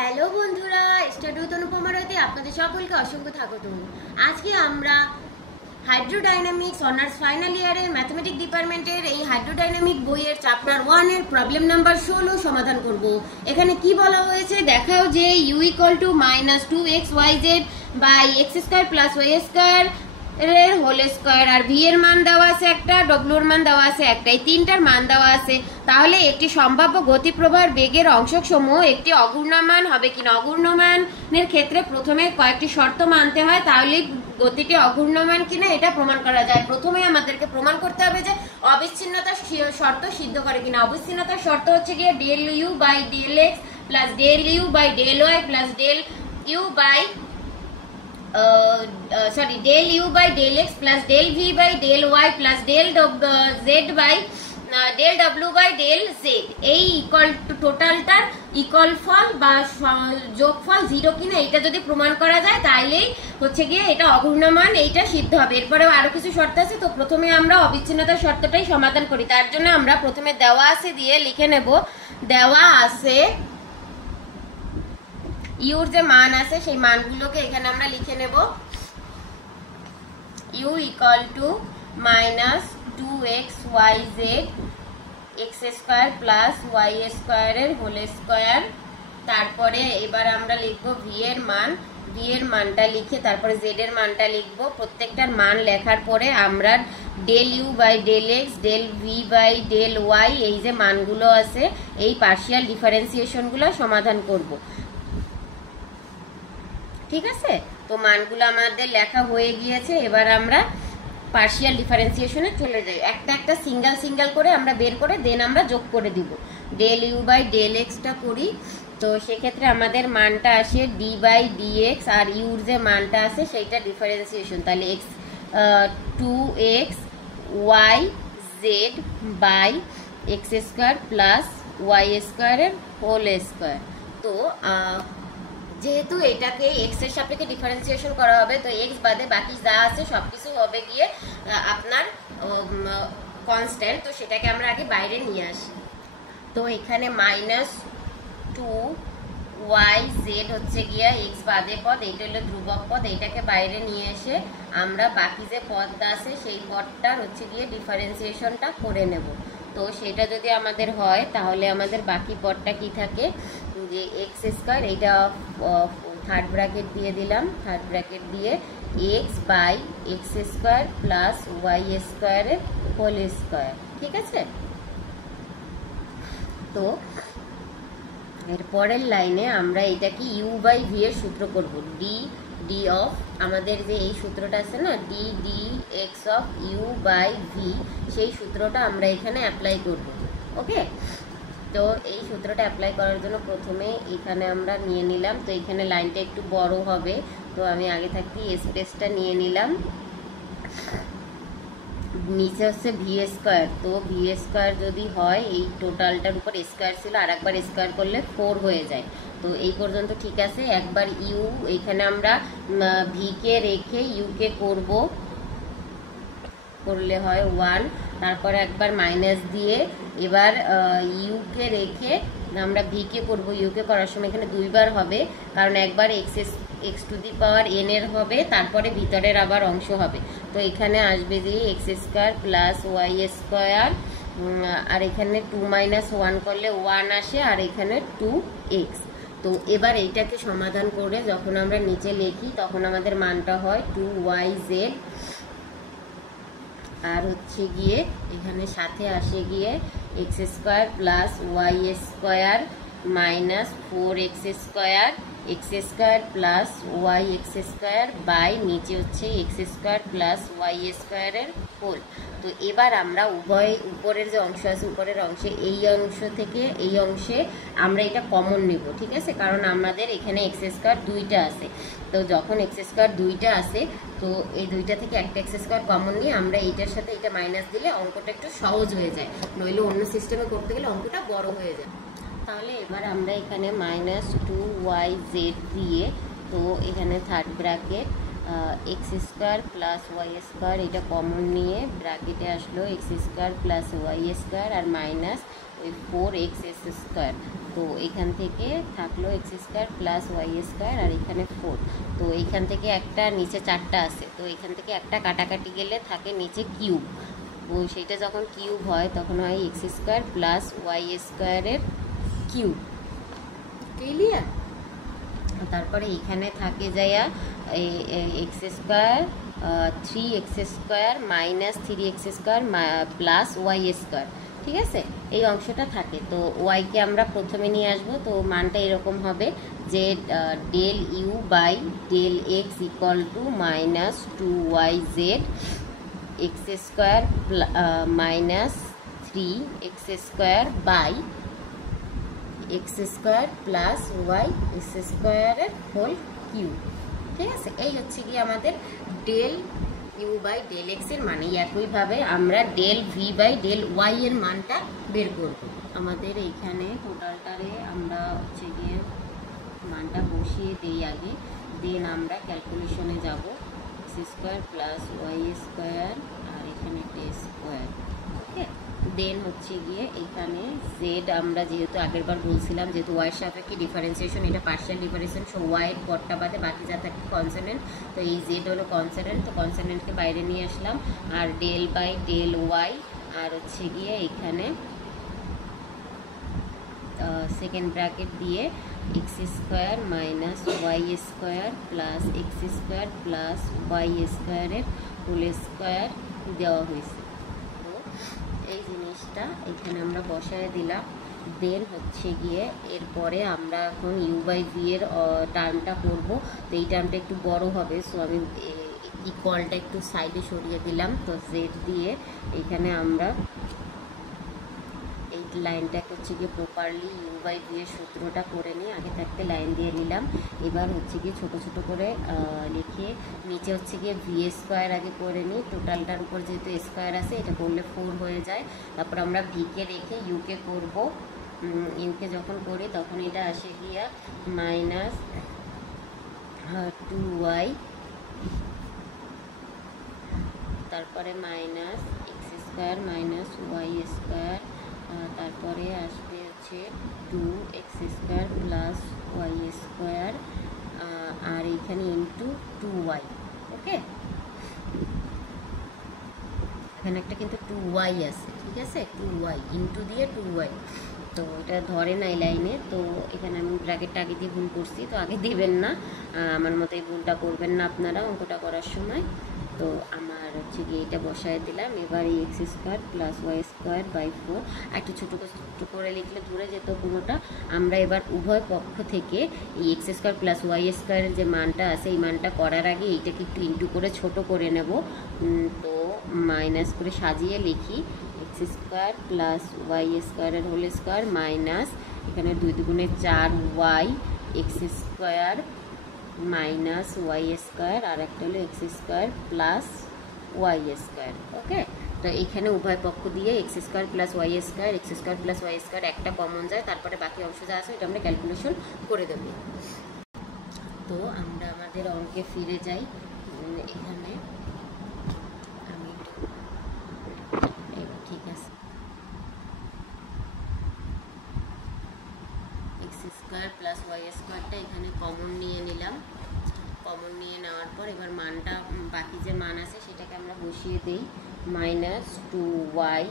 Hello বন্ধুরা, study with Anupama রয়তে আপনাদের সকলকে অসংখ্য স্বাগতম। আজকে আমরা হাইড্রোডাইনামিক্স অনার্স ফাইনাল ইয়ারের ম্যাথমেটিক্স ডিপার্টমেন্টের এই হাইড্রোডাইনামিক বইয়ের চ্যাপ্টার 1 এর প্রবলেম নাম্বার 16 সমাধান করব। এখানে কি বলা হয়েছে দেখাও যে u = -2xyz by x² + y² এর হোল স্কয়ার, আর ভি এর মান দেওয়া আছে একটা, ডব্লিউ এর মান দেওয়া আছে একটা, এই তিনটার মান দেওয়া আছে। তাহলে একটি সম্ভাব্য গতিপ্রবাহের বেগের অংশসমূহ একটি অঘূর্ণমান হবে কিনা। অঘূর্ণমানের ক্ষেত্রে প্রথমে কয়েকটি শর্ত মানতে হয়, তাহলে গতিটি অঘূর্ণমান কিনা এটা প্রমাণ করা যায়। প্রথমে আমাদেরকে প্রমাণ করতে হবে যে অবিচ্ছিন্নতার শর্ত সিদ্ধ করে কিনা। অবিচ্ছিন্নতার শর্ত হচ্ছে গিয়ে del u by del x plus del u by del y plus del u by del u by del x plus del v by del y plus del z by del w by del z এই equal to টোটালটার equal ফল বা যোগফল 0 কিনা এটা যদি প্রমাণ করা যায় তাহলেই হচ্ছে গিয়ে এটা অঘূর্ণমান, এইটা সিদ্ধ হবে। এরপরে আরো কিছু শর্ত আছে, তো প্রথমে আমরা অবিচ্ছিন্নতার শর্তটাই সমাধান করি। তার জন্য আমরা প্রথমে দেওয়া আছে দিয়ে লিখে নেব। দেওয়া আছে ইউর যে মান আছে সেই মানগুলোকে এখানে আমরা লিখে নেব। You equal to -2xyz x² plus y² এর হোল স্কয়ার। তারপরে এবার আমরা লিখব ভি এর মান, ভি এর মানটা লিখে তারপরে জেড এর মানটা লিখব। প্রত্যেকটার মান লেখার পরে আমরা del u by del x, del v by del y এই যে মানগুলো আছে এই পার্শিয়াল ডিফারেন্সিয়েশনগুলো সমাধান করব। ঠিক আছে, তো মানগুলো আমাদের লেখা হয়ে গিয়েছে। এবার আমরা পার্শিয়াল ডিফারেন্সিয়েশনে চলে যাই। একটা একটা সিঙ্গেল সিঙ্গেল করে আমরা বের করে দেন আমরা যোগ করে দিব। ডেল ইউ বাই ডেল এক্সটা করি, তো সেক্ষেত্রে আমাদের মানটা আসে ডি বাই ডি এক্স, আর ইউর যে মানটা আছে সেইটা ডিফারেন্সিয়েশন, তাহলে x 2x y z by x² plus y² এর হোল স্কয়ার। তো যেহেতু এটাকে এক্স এর সাপেক্ষে ডিফারেন্সিয়েশন করা হবে, তো এক্স বাদে বাকি যা আছে সবকিছু হবে গিয়ে আপনার কনস্ট্যান্ট, তো সেটাকে আমরা আগে বাইরে নিয়ে আসি। তো এখানে -2yz হচ্ছে গিয়া এক্স বাদে পদ, এইটা হলো ধ্রুবক পদ, এইটাকে বাইরে নিয়ে এসে আমরা বাকি যে পদটা আছে সেই পদটার হচ্ছে গিয়ে ডিফারেন্সিয়েশনটা করে নেব। তো সেটা যদি আমাদের হয় তাহলে আমাদের বাকি পদটা কি থাকে যে x², এইটা থার্ড ব্র্যাকেট দিয়ে দিলাম, থার্ড ব্র্যাকেট দিয়ে x by x² plus y² এর হোল স্কয়ার। ঠিক আছে, তো এর পরের লাইনে আমরা এটাকে u বাই v এর সূত্র করব। ডি অফ আমাদের যে এই সূত্রটা আছে না, d x of u by v, সেই সূত্রটা আমরা এখানে অ্যাপ্লাই করব। ওকে, তো এই সূত্রটা অ্যাপ্লাই করার জন্য প্রথমে এখানে আমরা নিয়ে নিলাম, তো এখানে লাইনটা একটু বড় হবে, তো আমি আগে থাকতে স্পেসটা নিয়ে নিলাম। নিচে হচ্ছে v², তো v² যদি হয় এই টোটালটার উপর স্কয়ার ছিল, আর একবার স্কয়ার করলে 4 হয়ে যায়। তো এই পর্যন্ত ঠিক আছে। একবার ইউ এখানে আমরা ভি কে রেখে ইউ কে করব, করলে হয় 1, তারপর একবার মাইনাস দিয়ে এবার ইউ কে রেখে আমরা ভি কে করবো। ইউ কে করার সময় এখানে দুইবার হবে, কারণ একবার x⁴n এর হবে, তারপরে ভিতরের আবার অংশ হবে। তো এখানে আসবে যে x² প্লাস y², আর এখানে 2 - 1 করলে 1 আসে, আর এখানে 2x। তো এবার এইটাকে সমাধান করে যখন আমরা নিচে লিখি তখন আমাদের মানটা হয় 2yz, আর হচ্ছে গিয়ে এখানে সাথে আসে গিয়ে x² plus y² minus 4x² x² plus y² by নিচে হচ্ছে x² প্লাস y² এর হোল। তো এবার আমরা উভয় উপরের যে অংশ আছে উপরের অংশে এই অংশ থেকে এই অংশে আমরা এটা কমন নেব। ঠিক আছে, কারণ আমাদের এখানে x² দুইটা আছে, তো যখন x² দুইটা আছে তো এই দুইটা থেকে একটা x² কমন নিয়ে আমরা এইটার সাথে এটা মাইনাস দিলে অঙ্কটা একটু সহজ হয়ে যায়, নইলে অন্য সিস্টেমে করতে গেলে অঙ্কটা বড় হয়ে যায়। তাহলে এবার আমরা এখানে -2yz দিয়ে, তো এখানে third bracket x² plus y² এটা কমন নিয়ে ব্র্যাকেটে আসলো x² প্লাস y² আর মাইনাস ওই 4x² তো এখান থেকে থাকলো x square plus y square, আর এখানে 4। তো এইখান থেকে একটা নিচে 4টা আছে, তো এখান থেকে একটা কাটাকাটি গেলে থাকে নিচে কিউব। তো সেইটা যখন কিউব হয় তখন হয় এক্স স্কোয়ার প্লাস ওয়াই স্কোয়ারের কিউব। ক্লিয়ার? তারপরে এখানে থাকে যাইয়া x square 3x square minus 3x square plus y square. ঠিক আছে, এই অংশটা থাকে। তো ওয়াইকে আমরা প্রথমে নিয়ে আসবো, তো মানটা এরকম হবে যে del u by del x equal to minus 2yz x square minus 3x square by x square plus y x স্কোয়ারের হোল কিউব। ঠিক আছে, এই হচ্ছে কি আমাদের del u by del x এর মানে। একইভাবে আমরা del v by del y এর মানটা বের করব। আমাদের এইখানে টোটালটারে আমরা হচ্ছে গিয়ে মানটা বসিয়ে দিই আগে, দেন আমরা ক্যালকুলেশনে যাব। X square plus y square আর এখানে একটা স্কোয়ার। ওকে, দেন হচ্ছে গিয়ে এখানে জেড আমরা যেহেতু আগের বার বলছিলাম যেহেতু ওয়াইয়ের সাপেক্ষে ডিফারেন্সিয়েশন, এটা পার্শিয়াল ডিফারেন্সিয়েশন, সো ওয়াইয়ের পরটা বাদে বাকি যা থাকে কনসোনেন্ট। তো এই জেড হলো কনসোনেন্ট, তো কনসোনেন্টকে বাইরে নিয়ে আসলাম। আর ডেল বাই ডেল ওয়াই, আর হচ্ছে গিয়ে এখানে সেকেন্ড ব্র্যাকেট দিয়ে x square minus y square plus x square plus y স্কোয়ারের হোল স্কোয়ার দেওয়া হয়েছে। তো এই জিনিসটা এখানে আমরা বসায় দিলাম। দেন হচ্ছে গিয়ে এরপরে আমরা এখন ইউ বাই ভি এর টার্মটা করবো। তো এই টার্মটা একটু বড় হবে, সো আমি ইকুয়ালটা একটু সাইডে সরিয়ে দিলাম। তো জেড দিয়ে এখানে আমরা এই লাইনটা হচ্ছে গিয়ে প্রপারলি ইউ বাই ভি এর সূত্রটা করে নিয়ে আগে থাকতে লাইন দিয়ে নিলাম। এবার হচ্ছে গিয়ে ছোট ছোট করে লিখে নিচে হচ্ছে গিয়ে ভি স্কোয়ার আগে করে নিই। টোটালটার উপর যেহেতু স্কোয়ার আছে এটা করলে 4 হয়ে যায়। তারপর আমরা ভিকে রেখে ইউকে করব। ইউকে যখন করি তখন এটা আসে গিয়া মাইনাস 2y, তারপরে minus x square minus y square, তারপরে আসবে হচ্ছে 2x square plus y square, আর এইখানে ইন্টু 2y। ওকে, এখানে একটা কিন্তু 2y আছে। ঠিক আছে, 2y ইন্টু দিয়ে 2y। তো এটা ধরে নাই লাইনে, তো এখানে আমি ব্র্যাকেটটা আগে দিয়ে ভুল করছি, তো আগে দেবেন না, আমার মতো এই ভুলটা করবেন না আপনারা অঙ্কটা করার সময়। তো আমার হচ্ছে গিয়ে এটা বসায় দিলাম। এবার এই x square plus y square by 4 একটু ছোটো করে লিখলে ধরে যেত পুরোটা। আমরা এবার উভয় পক্ষ থেকে এই এক্স স্কোয়ার প্লাস ওয়াই স্কোয়ারের যে মানটা আছে এই মানটা করার আগে এইটাকে একটু ইন্টু করে ছোট করে নেব। তো মাইনাস করে সাজিয়ে লিখি এক্স স্কোয়ার প্লাস ওয়াই স্কোয়ারের হোল স্কোয়ার মাইনাস এখানে 2 দুগুণে 4y x square minus y square, আর একটা হলো x square plus y square. Okay, তো এইখানে উভয় পক্ষ দিয়ে x square plus y square, x square plus y square একটা কমন যায়, তারপরে বাকি অংশ যা আছে এটা আমরা ক্যালকুলেশন করে দেব। তো আমরা আমাদের অঙ্কে ফিরে যাই। এখানে আমি ঠিক আছে, এক্স স্কোয়ার প্লাস ওয়াই স্কোয়ারটা এখানে কমন নিয়ে নিলাম। কমন নিয়ে নেওয়ার পর এবার মানটা বাকি যে মান আছে সেটাকে আমরা বসিয়ে দিই। মাইনাস 2y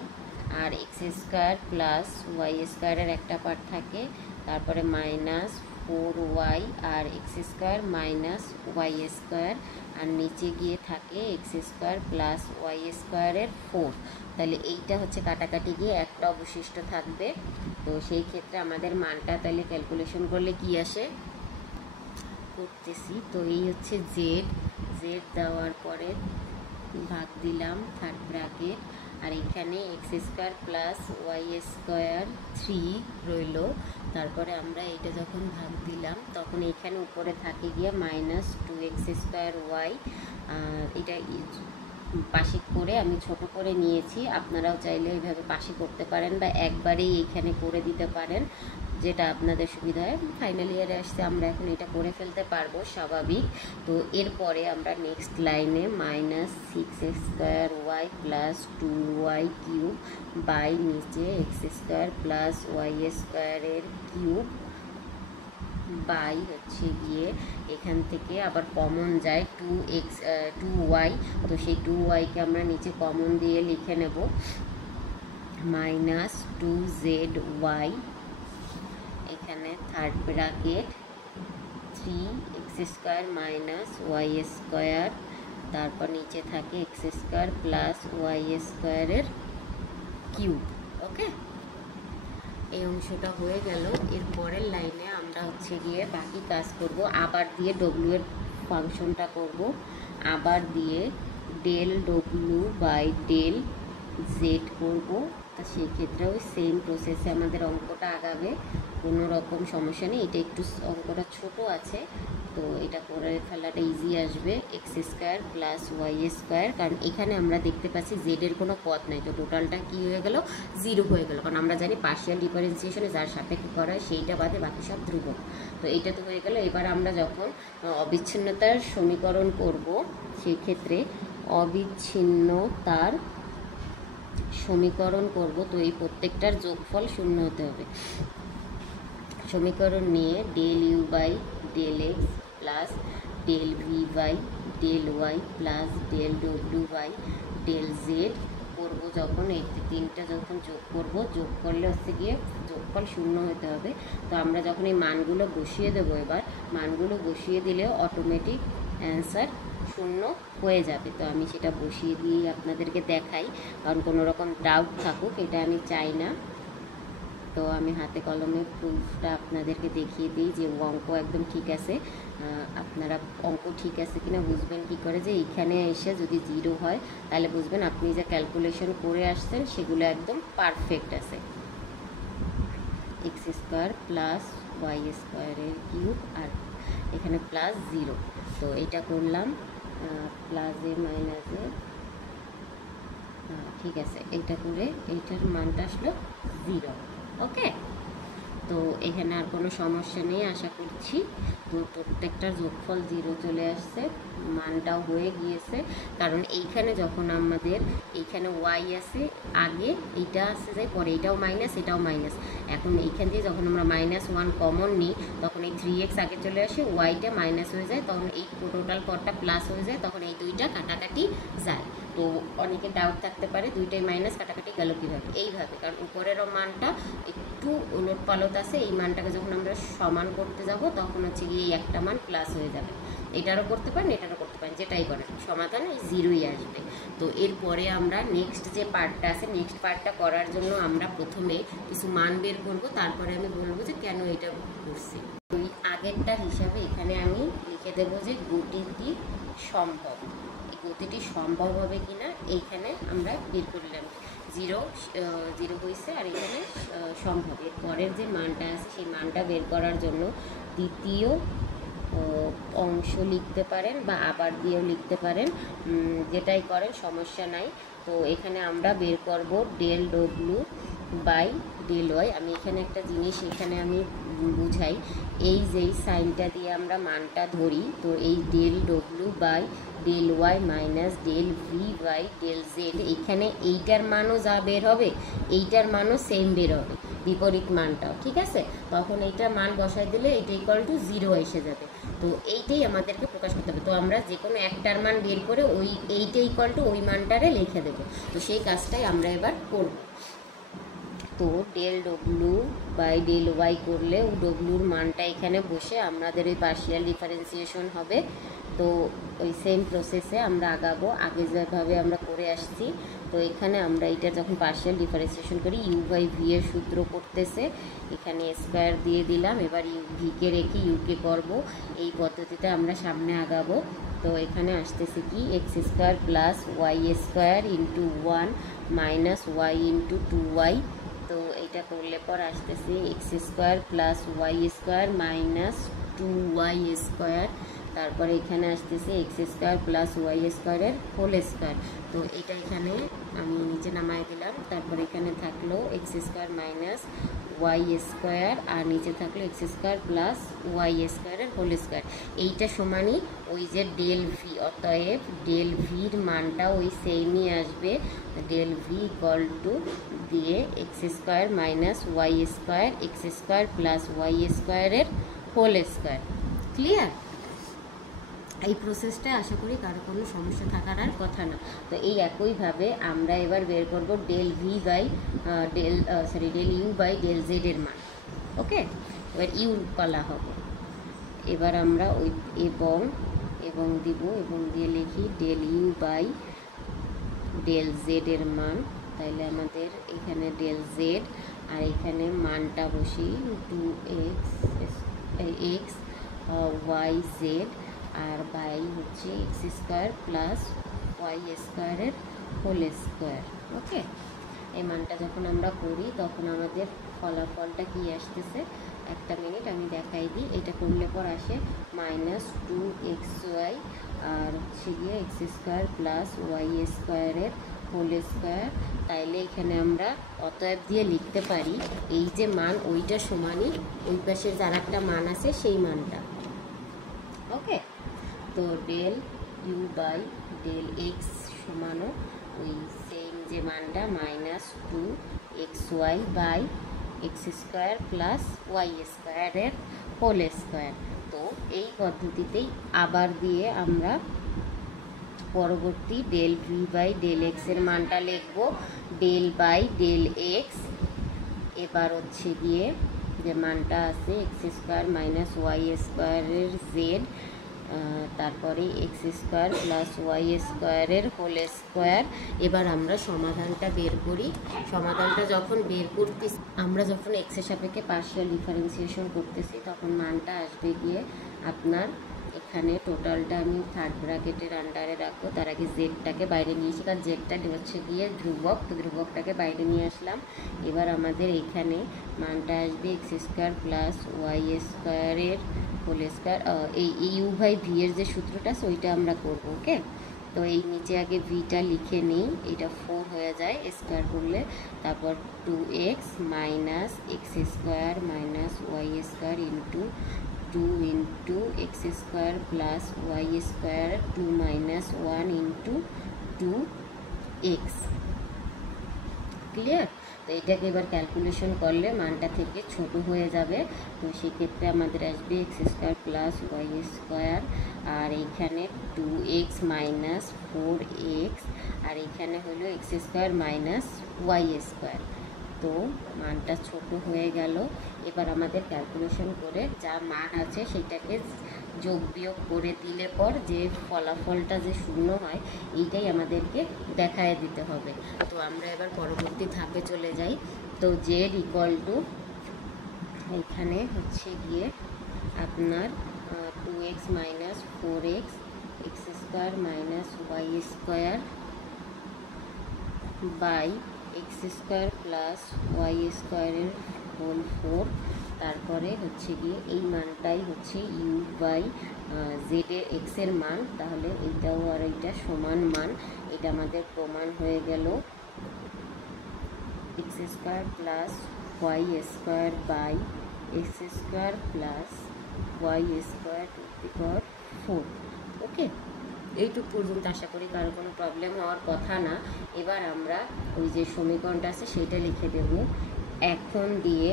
আর এক্স স্কোয়ার প্লাস ওয়াই স্কোয়ারের একটা পার্ট থাকে, তারপরে মাইনাস 4y আর x square minus y square, আর নিচে গিয়ে থাকে এক্স স্কোয়ার প্লাস ওয়াই স্কোয়ারের 4। তাহলে এইটা হচ্ছে কাটাকাটি গিয়ে একটা অবশিষ্ট থাকবে। তো সেই ক্ষেত্রে আমাদের মানটা তাহলে ক্যালকুলেশন করলে কি আসে করতেছি। তো এই হচ্ছে জেড দেওয়ার পরে ভাগ দিলাম থার্ড ব্র্যাকেট, আর এখানে x square plus y square 3 রইল। তারপরে আমরা এটা যখন ভাগ দিলাম তখন এখানে উপরে থাকে গিয়ে মাইনাস 2x স্কোয়ার ওয়াই। এটা পাশে করে আমি ছোট করে নিয়েছি, আপনারাও চাইলে এইভাবে পাশে করতে পারেন বা একবারেই এইখানে করে দিতে পারেন। যেটা আপনাদের সুবিধা হয়। ফাইনাল ইয়ারে আসতে আমরা এখন এটা করে ফেলতে পারবো স্বাভাবিক। তো এরপরে আমরা নেক্সট লাইনে -6x² y plus 2y³ by নিচে x² + y² এর কিউব বাই হচ্ছে গিয়ে এখান থেকে আবার কমন যায় 2y, তো সেই 2y-কে আমরা নিচে কমন দিয়ে লিখে নেব -2zy, এখানে থার্ড ব্র্যাকেট 3x² - y², তারপর নিচে থাকে x² + y² এর কিউব। ওকে, এই অংশটা হয়ে গেল। এর পরের লাইনে আমরা হচ্ছে গিয়ে বাকি কাজ করব, আবার দিয়ে w এর ফাংশনটা করব, আবার দিয়ে ∂w/∂z করব। তা সেই ক্ষেত্রে ওই সেম প্রসেসে আমাদের অঙ্কটা আগাবে, কোনো রকম সমস্যা নেই। এটা একটু অঙ্কটা ছোট আছে, তো এটা করে ফেলাটা ইজি আসবে। x² + y², কারণ এখানে আমরা দেখতে পাচ্ছি জেডের কোনো পদ নাই, তো টোটালটা কী হয়ে গেল, 0 হয়ে গেল। কারণ আমরা জানি পার্শিয়াল ডিফারেন্সিয়েশনে যার সাপেক্ষে করা হয় সেইটা বাদে বাকি সব ধ্রুবক। তো এইটা তো হয়ে গেল। এবার আমরা যখন অবিচ্ছিন্নতার সমীকরণ করব, সেই ক্ষেত্রে অবিচ্ছিন্নতার সমীকরণ করব, তো এই প্রত্যেকটার যোগফল 0 হতে হবে। সমীকরণ নিয়ে ∂u/∂x plus ∂v/∂y plus ∂w/∂z করবো যখন, এই তিনটা যখন যোগ করব, যোগ করলে হচ্ছে গিয়ে যোগফল 0 হতে হবে। তো আমরা যখন এই মানগুলো বসিয়ে দেবো, এবার মানগুলো বসিয়ে দিলে অটোমেটিক অ্যান্সার 0 হয়ে যাবে। তো আমি সেটা বসিয়ে দিয়ে আপনাদেরকে দেখাই, কারণ কোনো রকম ডাউট থাকুক এটা আমি চাই না। তো আমি হাতে কলমে প্রুফটা আপনাদেরকে দেখিয়ে দিই যে অঙ্ক একদম ঠিক আছে। আপনারা অঙ্ক ঠিক আছে কিনা বুঝবেন কী করে, যে এইখানে এসে যদি 0 হয় তাহলে বুঝবেন আপনি যে ক্যালকুলেশন করে আসছেন সেগুলো একদম পারফেক্ট আছে। x² + y² এর কিউব আর এখানে +0, তো এটা করলাম প্লাসে মাইনাসে, ঠিক আছে। এটা করে এইটার মানটা আসলো 0। ওকে, তো এখানে আর কোনো সমস্যা নেই আশা করছি। তো প্রত্যেকটার যোগফল 0 চলে আসছে, মানটাও হয়ে গিয়েছে। কারণ এইখানে যখন আমাদের এইখানে y আছে আগে, এইটা আসছে যায় পরে, এটাও মাইনাস এটাও মাইনাস। এখন এইখান দিয়ে যখন আমরা -1 কমন নিই, তখন এই 3x আগে চলে আসে, ওয়াইটা মাইনাস হয়ে যায়, তখন এই টোটাল পদটা প্লাস হয়ে যায়, তখন এই দুইটা কাটাকাটি যায়। তো অনেকে ডাউট থাকতে পারে দুইটাই মাইনাস কাটাকাটি গেল কীভাবে, এইভাবে। কারণ উপরেরও মানটা একটু ওলট পালট আছে, এই মানটাকে যখন আমরা সমান করতে যাব তখন হচ্ছে গিয়ে এই একটা মান প্লাস হয়ে যাবে। এটারও করতে পারেন এটারও করতে পারেন, যেটাই করেন সমাধান এই 0ই আসবে। তো এরপরে আমরা নেক্সট যে পার্টটা আছে, নেক্সট পার্টটা করার জন্য আমরা প্রথমে কিছু মান বের করব, তারপরে আমি বলবো যে কেন এটা করছি। ওই আগেরটার হিসাবে এখানে আমি লিখে দেবো যে গতিটি সম্ভব। এই গতিটি সম্ভব হবে কিনা এইখানে আমরা বের করলাম, 0 হয়েছে আর এখানে সম্ভব। এর পরের যে মানটা আছে সেই মানটা বের করার জন্য দ্বিতীয় অংশ লিখতে পারেন বা আবার দিয়েও লিখতে পারেন, যেটাই করেন সমস্যা নাই। তো এখানে আমরা বের করব ∂w/∂y। আমি এখানে একটা জিনিস এখানে আমি বুঝাই, এই যেই সাইনটা দিয়ে আমরা মানটা ধরি, তো এই ∂w/∂y -∂v/∂z, এইখানে এইটার মানও যা বের হবে এইটার মানও সেম বের হবে, বিপরীত মানটাও, ঠিক আছে। তখন এইটার মান বসাই দিলে এটা = 0 এসে যাবে। তো এইটাই আমাদেরকে প্রকাশ করতে হবে। তো আমরা যে কোনো একটার মান বের করে ওই এইটা = ওই মানটারে লিখে দেবো। তো সেই কাজটাই আমরা এবার করব। তো ∂w/∂y করলে ডব্লুর মানটা এখানে বসে আমাদের ওই পার্শিয়াল ডিফারেন্সিয়েশন হবে। তো ওই সেম প্রসেসে আমরা আগাবো, আগে যেভাবে আমরা করে আসছি। তো এখানে আমরা এটা যখন পার্শিয়াল ডিফারেন্সিয়েশন করি, u/v এর সূত্র করতেছে, এখানে স্কোয়ার দিয়ে দিলাম। এবার ভিকে রেখে ইউকে করব, এই পদ্ধতিতে আমরা সামনে আগাবো। তো এখানে আসতেছে কি x² + y² × 1 - y × 2y। তো এইটা করলে পর আসতেছে x² + y² - 2y²। তারপরে এখানে আসতেছে এক্স স্কোয়ার প্লাস ওয়াই স্কোয়ারের হোল স্কোয়ার। তো এটা এখানে আমি নিচে নামাই দিলাম। তারপরে এখানে থাকলো x square minus y square, আর নিচে থাকলো এক্স স্কোয়ার প্লাস ওয়াই স্কোয়ারের হোল স্কোয়ার। এইটা সমানই ওই যে ডেল ভি, অতএব ডেল ভির মানটা ওই সেমই আসবে, ডেল ভি ইকুয়াল টু দিয়ে x square minus y square x square plus y স্কোয়ারের হোল স্কোয়ার। ক্লিয়ার? এই প্রসেসটা আশা করি কারো কোনো সমস্যা থাকার আর কথা না। তো এই একইভাবে আমরা এবার বের করব del v by del u by del z এর মান। ওকে, এবার ইউ পালা হবে। এবার আমরা ওই এবং দিব এবং দিয়ে লিখি del u by del z এর মান। তাইলে আমাদের এখানে ডেল জেড আর এখানে মানটা বসি 2x ওয়াই জেড আর বাই হচ্ছে এক্স স্কোয়ার প্লাস ওয়াই স্কোয়ারের হোল স্কোয়ার। ওকে, এই মানটা যখন আমরা করি তখন আমাদের ফলাফলটা কি আসতেছে, একটা মিনিট আমি দেখাই দিই। এটা করলে পর আসে -2xy আর হচ্ছে গিয়ে এক্স স্কোয়ার প্লাস ওয়াই স্কোয়ারের হোল স্কোয়ার। তাইলে এখানে আমরা অতএব দিয়ে লিখতে পারি এই যে মান ওইটা সমানই ওই পাশের যার একটা মান আছে সেই মানটা। ওকে, তো del u by del x সমানও ওই সেম যে মানটা -2xy by x square plus y স্কোয়ারের হোল স্কোয়ার। তো এই পদ্ধতিতেই আবার দিয়ে আমরা পরবর্তী del v by del x এর মানটা লিখব ডেল বাই ডেল এক্স। এবার হচ্ছে গিয়ে যে মানটা আছে এক্স স্কোয়ার মাইনাস ওয়াই স্কোয়ারের জেড, তারপরে এক্স স্কোয়ার প্লাস ওয়াই স্কোয়ারের হোল স্কোয়ার। এবার আমরা সমাধানটা বের করি। সমাধানটা যখন বের করতেছি, আমরা যখন এক্সের সাপেক্ষে পার্শিয়াল ডিফারেন্সিয়েশন করতেছি তখন মানটা আসবে গিয়ে আপনার এখানে টোটালটা আমি থার্ড ব্র্যাকেটের আন্ডারে রাখবো। তার আগে জেডটাকে বাইরে নিয়েছি, কারণ জেডটা হচ্ছে গিয়ে ধ্রুবক, তো ধ্রুবকটাকে বাইরে নিয়ে আসলাম। এবার আমাদের এখানে মানটা আসবে এক্স স্কোয়ার প্লাস ওয়াই স্কোয়ারের হোল স্কোয়ার। এই ইউ বাই ভি এর যে সূত্রটা আছে ওইটা আমরা করবো। ওকে, তো এই নিচে আগে ভিটা লিখে নিই, এটা 4 হয়ে যায় স্কোয়ার করলে। তারপর 2x minus x square minus y square into 2 into x square plus y square 2 minus 1 into 2x। Clear? তো এটাকে এবার ক্যালকুলেশন করলে মানটা থেকে ছোট হয়ে যাবে। তো সেক্ষেত্রে আমাদের আসবে x square plus y square, আর এইখানে 2x মাইনাস 4x, আর এইখানে হলো x square minus y square. তো মানটা ছোট হয়ে গেল। এবার আমাদের ক্যালকুলেশন করে যা মান আছে সেটাকে যোগ বিয়োগ করে দিলে পর যে ফলাফলটা যে শূন্য হয় এইটাই আমাদেরকে দেখায় দিতে হবে। তো আমরা এবার পরবর্তী ধাপে চলে যাই। তো জেড ইকুয়াল টু এখানে হচ্ছে গিয়ে আপনার 2x minus 4x x square minus y square by x square plus y স্কোয়ারের হোল 4। তারপরে হচ্ছে গিয়ে এই মানটাই হচ্ছে ইউ বাই জেডের এক্সের মান। তাহলে এইটাও আর এইটা সমান মান, এটা আমাদের প্রমাণ হয়ে গেল। X square plus y square by x square plus y square to the power 4। Okay, এইটুক পর্যন্ত আশা করি কারো কোনো প্রবলেম হওয়ার কথা না। এবার আমরা ওই যে সমীকরণটা আছে সেটা লিখে দেব। এখন দিয়ে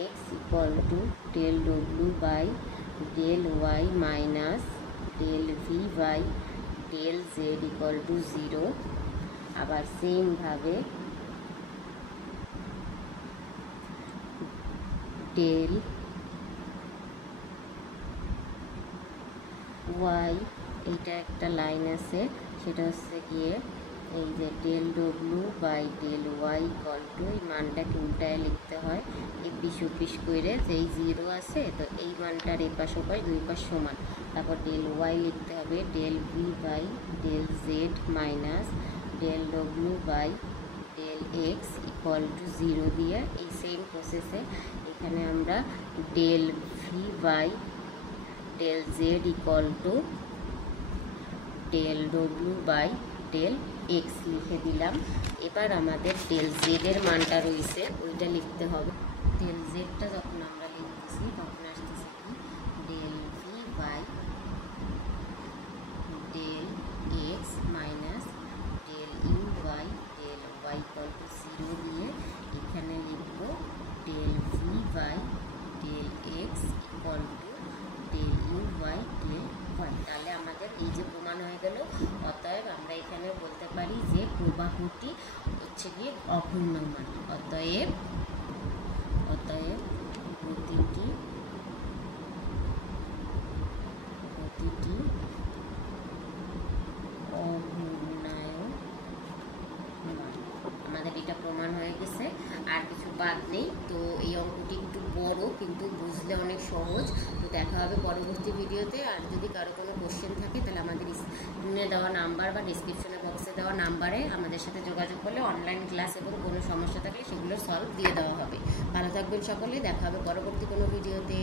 এক্স ইকুয়াল টু ডেল ডব্লু by del y minus del v by del z equal to 0। আবার সেমভাবে ডেল ওয়াই, এইটা একটা লাইন আছে সেটা হচ্ছে গিয়ে এই যে ডেল ডব্লু by del y equal to, এই মানটাকে উল্টায় লিখতে হয় 21 করে, যেই 0 আছে তো এই মানটার এই পাশ ওপাশ দুই পাশ সমান। তারপর ডেল ওয়াই লিখতে হবে del v by del z minus del ডব্লু by del x equal to 0 দিয়ে এই সেম প্রসেসে এখানে আমরা del v by del z equal to del w by del x লিখে দিলাম। এবার আমাদের del z এর মানটা রয়েছে ওইটা লিখতে হবে। del z টা যখন আমরা লিখতেছি তখন আসতেছে কি del v by del x minus del u by del y equal to 0 দিয়ে এখানে লিখব del v by del x equal to del u by del y। তাহলে আমাদের এই যে প্রমাণ হয়ে গেল। অতএব আমরা এখানে বলতে পারি যে প্রবাহটি হচ্ছে গিয়ে অঘূর্ণমান। অতএব প্রতিটি অঘূর্ণায়মান। আমাদের এটা প্রমাণ হয়ে গেছে, আর কিছু বাদ নেই। তো এই অঙ্কটি একটু বড় কিন্তু বুঝলে অনেক সহজ। তো দেখা হবে পরবর্তী ভিডিওতে। আর যদি কারো কোনো কোশ্চেন থাকে তাহলে আমাদের স্ক্রিনে দেওয়া নাম্বার বা ডিসক্রিপশনে বক্সে দেওয়া নাম্বারে আমাদের সাথে যোগাযোগ করলে অনলাইন ক্লাস এবং কোনো সমস্যা থাকলে সেগুলো সলভ দিয়ে দেওয়া হবে। ভালো থাকবেন সকলে, দেখা হবে পরবর্তী কোনো ভিডিওতে।